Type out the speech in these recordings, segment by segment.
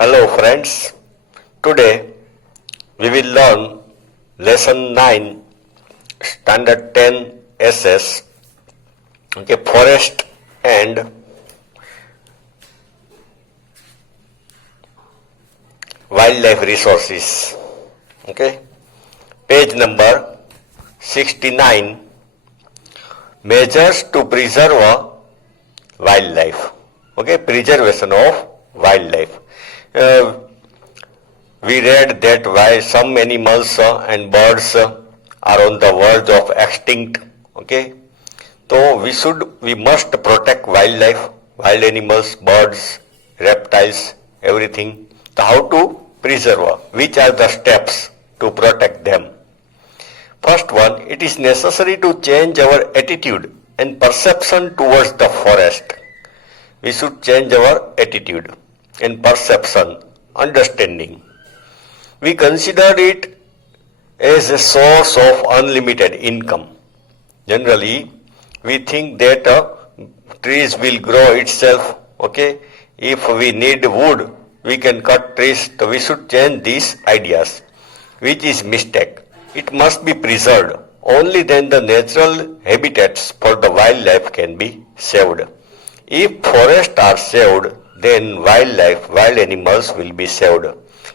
Hello friends, today we will learn lesson 9 standard 10 SS, okay, forest and wildlife resources, okay, page number 69, measures to preserve wildlife, okay, preservation of wildlife. Uh, we read that while some animals and birds are on the verge of extinct, okay, so we must protect wildlife, wild animals, birds, reptiles, everything. So how to preserve? Which are the steps to protect them? First one, it is necessary to change our attitude and perception towards the forest. We should change our attitude and perception, understanding. We consider it as a source of unlimited income. Generally, we think that trees will grow itself, okay? If we need wood, we can cut trees, so we should change these ideas, which is mistake. It must be preserved. Only then the natural habitats for the wildlife can be saved. If forests are saved, then wild animals will be saved.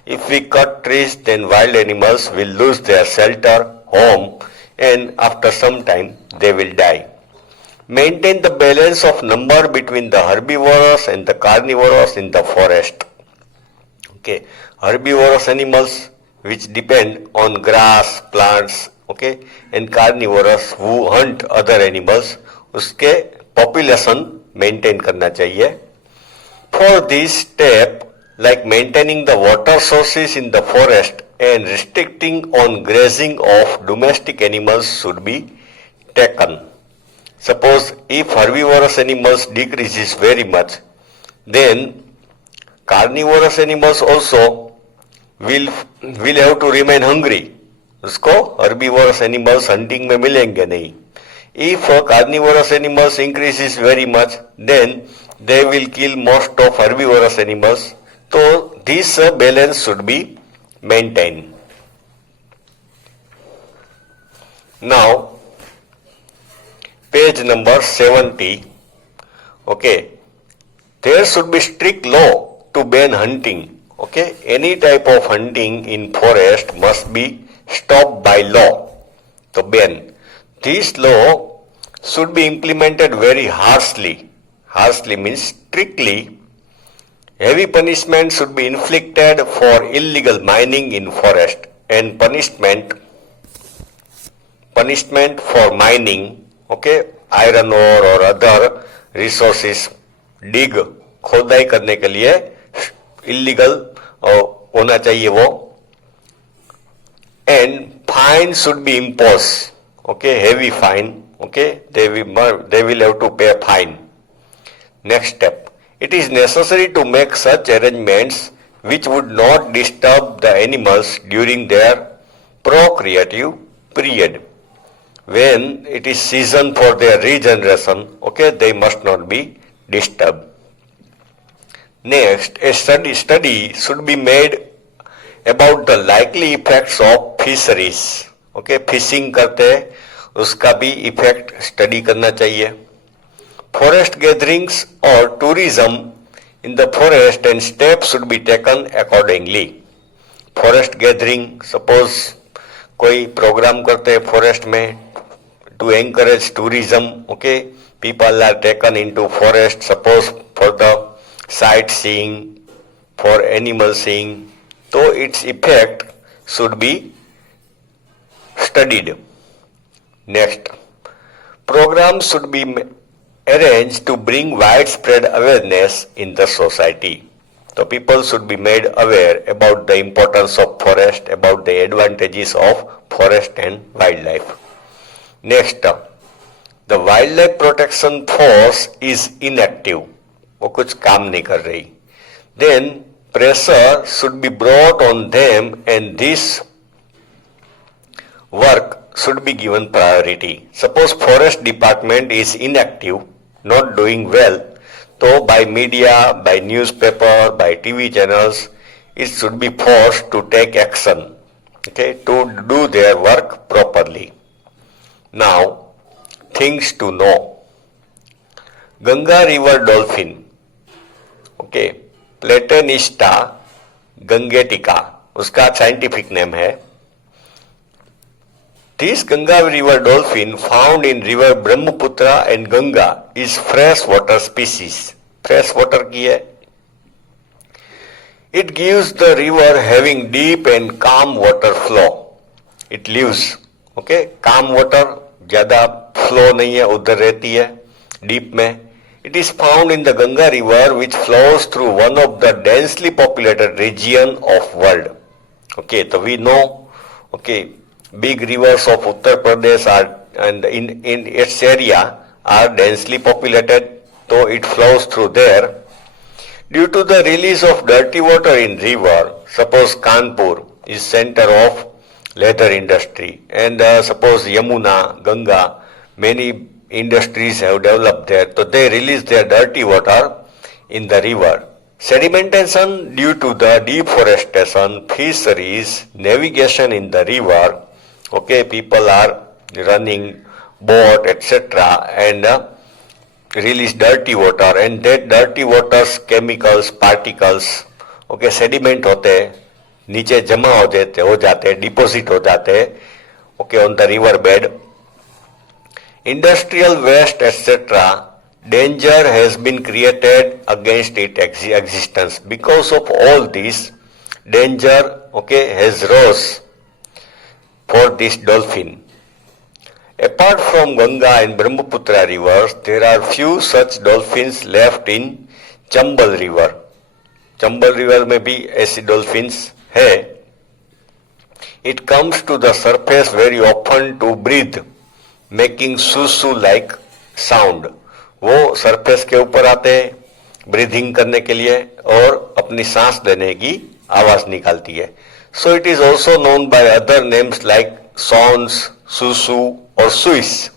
If we cut trees, then wild animals will lose their shelter, home, and after some time they will die. Maintain the balance of number between the herbivorous and the carnivorous in the forest. Okay, herbivorous animals which depend on grass, plants, okay, and carnivorous who hunt other animals, उसके population maintain करना चाहिए. For this step, like maintaining the water sources in the forest and restricting on grazing of domestic animals should be taken. Suppose if herbivorous animals decreases very much, then carnivorous animals also will have to remain hungry. उसको herbivorous animals hunting में मिलेंगे नहीं. If carnivorous animals increases very much, then they will kill most of herbivorous animals. So this balance should be maintained. Now, page number 70. Okay, there should be strict law to ban hunting. Okay, any type of hunting in forest must be stopped by law. So ban. This law should be implemented very harshly. Harshly means strictly. Heavy punishment should be inflicted for illegal mining in forest, and punishment for mining, okay, iron ore or other resources, dig, खोदाई करने के लिए illegal होना चाहिए वो, and fine should be imposed, okay, heavy fine, okay, they will have to pay a fine. Next step, it is necessary to make such arrangements which would not disturb the animals during their procreative period. When it is season for their regeneration, okay, they must not be disturbed. Next, a study should be made about the likely effects of fisheries. Okay, fishing करते उसका भी effect study करना चाहिए. Forest gatherings or tourism in the forest and steps should be taken accordingly. Forest gathering, suppose कोई program करते हैं forest में to encourage tourism, okay, people are taken into forest, suppose for the sightseeing, for animal seeing, so its effect should be studied. Next, programs should be arranged to bring widespread awareness in the society. So people should be made aware about the importance of forest, about the advantages of forest and wildlife. Next, the wildlife protection force is inactive. वो कुछ काम नहीं कर रही. Then pressure should be brought on them and this work should be given priority. Suppose forest department is inactive, not doing well, so by media, by newspaper, by TV channels, it should be forced to take action, okay, to do their work properly. Now, things to know. Ganga River dolphin, okay, Platanista gangetica, उसका scientific name है. This Ganga River dolphin found in river Brahmaputra and Ganga is freshwater species. Freshwater की है. It gives the river having deep and calm water flow. It lives, okay, calm water, ज़्यादा flow नहीं है, उधर रहती है, deep में. It is found in the Ganga River which flows through one of the densely populated region of world. Okay, so we know, okay, big rivers of Uttar Pradesh are, and in its area are densely populated, so it flows through there. Due to the release of dirty water in river, suppose Kanpur is center of leather industry, and suppose Yamuna, Ganga, many industries have developed there, so they release their dirty water in the river. Sedimentation due to the deforestation, fisheries, navigation in the river, okay, people are running boat, etc., and release dirty water, and that dirty water's chemicals, particles, okay, sediment होते, नीचे जमा हो जाते, deposit हो जाते, okay, on the river bed. Industrial waste, etc., danger has been created against its existence. Because of all this, danger, okay, has rose for this dolphin. Apart from Ganga and Brahmaputra rivers, there are few such dolphins left in Chambal River. Chambal River में भी ऐसी dolphins है. It comes to the surface very often to breathe, making su-su like sound. वो surface के ऊपर आते हैं breathing करने के लिए और अपनी सांस लेने की आवाज निकालती है. So it is also known by other names like swans, susu or suis.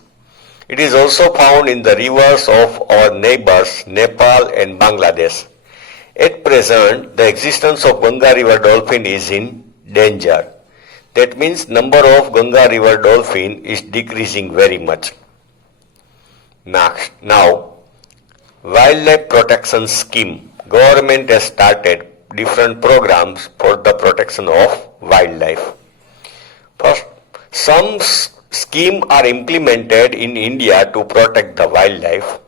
It is also found in the rivers of our neighbors Nepal and Bangladesh. At present, the existence of Ganga River dolphin is in danger. That means number of Ganga River dolphin is decreasing very much. Now, Wildlife Protection Scheme. Government has started different programs for the protection of wildlife. First, some schemes are implemented in India to protect the wildlife.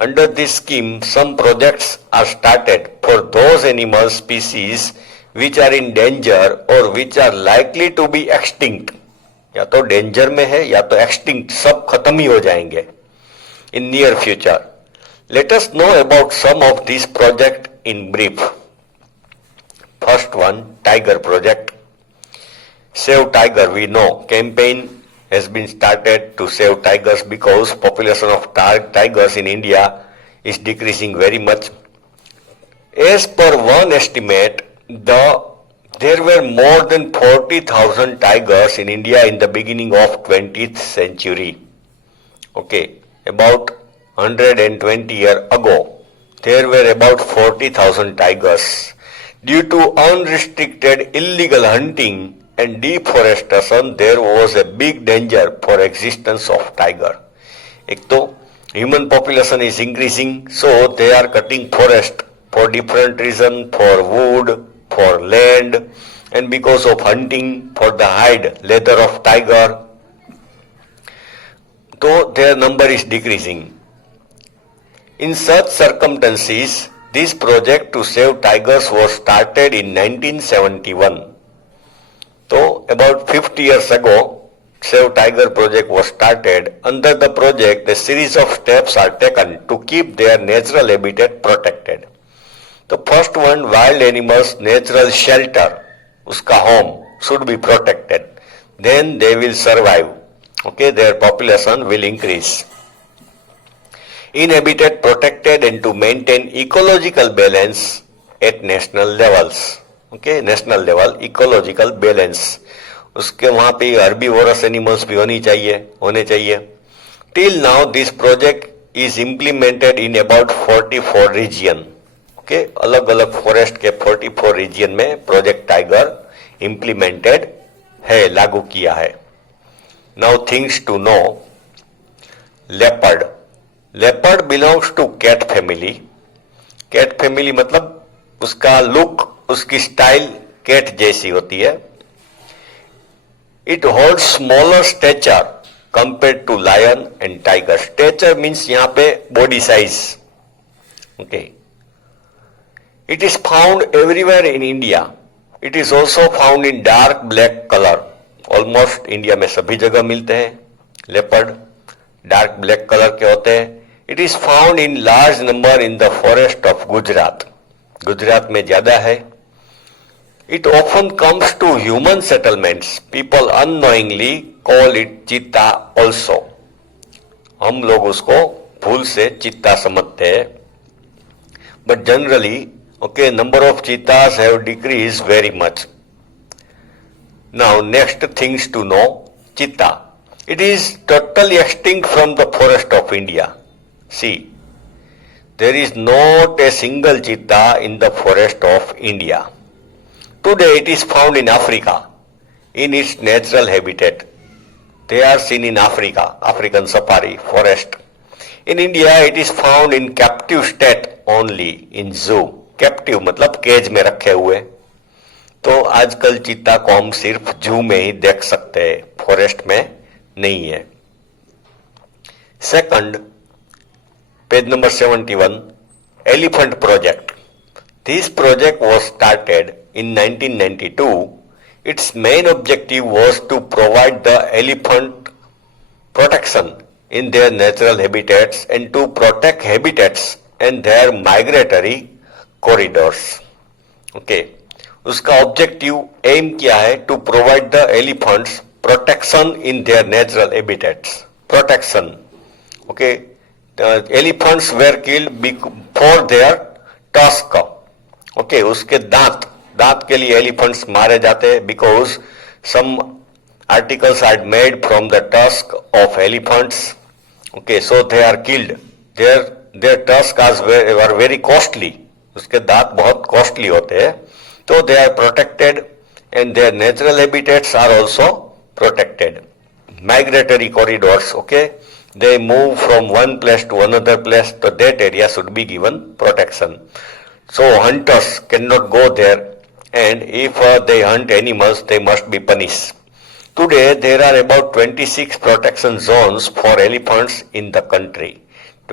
Under this scheme, some projects are started for those animal species which are in danger or which are likely to be extinct. या तो danger में है या तो extinct, सब खत्म ही हो जाएंगे in near future. Let us know about some of these projects in brief. First one, Tiger Project. Save Tiger, we know. Campaign has been started to save tigers because population of tigers in India is decreasing very much. As per one estimate, there were more than 40,000 tigers in India in the beginning of 20th century. Okay, about 120 years ago, there were about 40,000 tigers. Due to unrestricted illegal hunting and deforestation, there was a big danger for existence of tiger. एक तो human population is increasing, so they are cutting forest for different reason, for wood, for land, and because of hunting for the hide, leather of tiger, so their number is decreasing. In such circumstances, this project to save tigers was started in 1971. So about 50 years ago, Save Tiger project was started. Under the project, a series of steps are taken to keep their natural habitat protected. The first one, wild animals' natural shelter, uska home, should be protected. Then they will survive. Okay, their population will increase. In habitat protected and to maintain ecological balance at national levels. Okay, national level ecological balance. उसके वहाँ पे herbivores animals भी होने चाहिए. Till now, this project is implemented in about 44 region. Okay, अलग-अलग forest के 44 reason में project tiger implemented है, लागू किया है। Now things to know. Leopard, leopard belongs to cat family. Cat family मतलब उसका लुक, उसकी स्टाइल कैट जैसी होती है। It hold smaller stature compare to lion and tiger. Stature means यहां पे body size. Okay, it is found everywhere in India. It is also found in dark black colour. Almost India में सभी जगह मिलते हैं लेपर्ड, डार्क ब्लैक कलर के होते हैं। It is found in large number in the forest of Gujarat. Gujarat में ज्यादा है। It often comes to human settlements. People unknowingly call it cheetah also. हम लोग उसको भूल से चीता समझते हैं, but generally okay number of cheetahs have decrease very much. Now next things to know. Cheetah, it is totally extinct from the forest of India. See, there is not a single cheetah in the forest of India. Today it is found in Africa, in its natural habitat. They are seen in Africa, African safari forest. In India it is found in captive state only in zoo. Captive मतलब cage में रखे हुए। तो आजकल चीता को हम सिर्फ जू में ही देख सकते हैं, फॉरेस्ट में नहीं है। Second, page number 71, elephant project. This project was started in 1992. Its main objective was to provide the elephant protection in their natural habitats and to protect habitats and their migratory corridors. Okay, उसका objective aim क्या है? To provide the elephants protection in their natural habitats. Protection. Okay. The elephants were killed for their tusk. Okay. उसके दांत के लिए elephants मारे जाते हैं because some articles are made from the tusk of elephants. Okay. So they are killed. Their tusks were very costly. उसके दांत बहुत costly होते हैं. So they are protected and their natural habitats are also protected. Migratory corridors, okay, they move from one place to another place, so that area should be given protection. So hunters cannot go there, and if they hunt animals, they must be punished. Today there are about 26 protection zones for elephants in the country.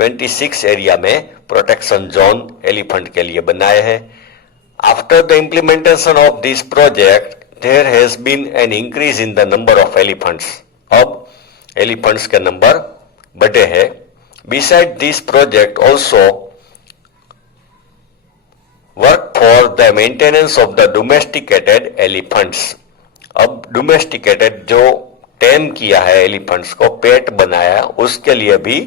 26 area में protection zone elephant के लिए बनाए हैं. After the implementation of this project, there has been an increase in the number of elephants. अब elephants के number बढ़े हैं. Besides this project also work for the maintenance of the domesticated elephants. अब domesticated जो टेम किया है elephants को, पेट बनाया, उसके लिए भी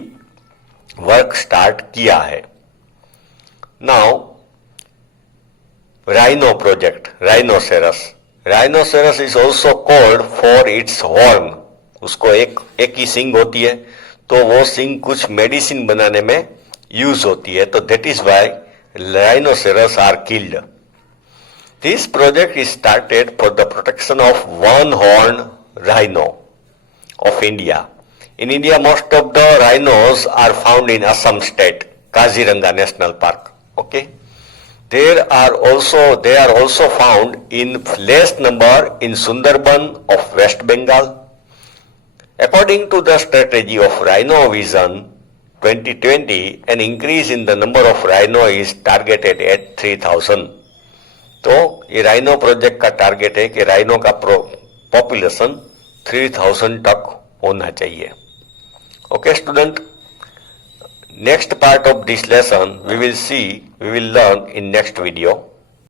वर्क स्टार्ट किया है. Now rhino project, rhinoceros. Rhinoceros is also called for its horn. उसको एक ही सिंग होती है, तो वो सिंग कुछ मेडिसिन बनाने में यूज होती है, तो that is why rhinoceros are killed. This project is started for the protection of one horn rhino of India. In India, most of the rhinos are found in Assam state, Kaziranga National Park. Okay. They are also found in less number in Sundarban of West Bengal. According to the strategy of Rhino Vision 2020, an increase in the number of rhino is targeted at 3000. तो ये rhino project का target है कि rhino का population 3000 तक होना चाहिए. Okay, student. Next part of this lesson we will learn in next video.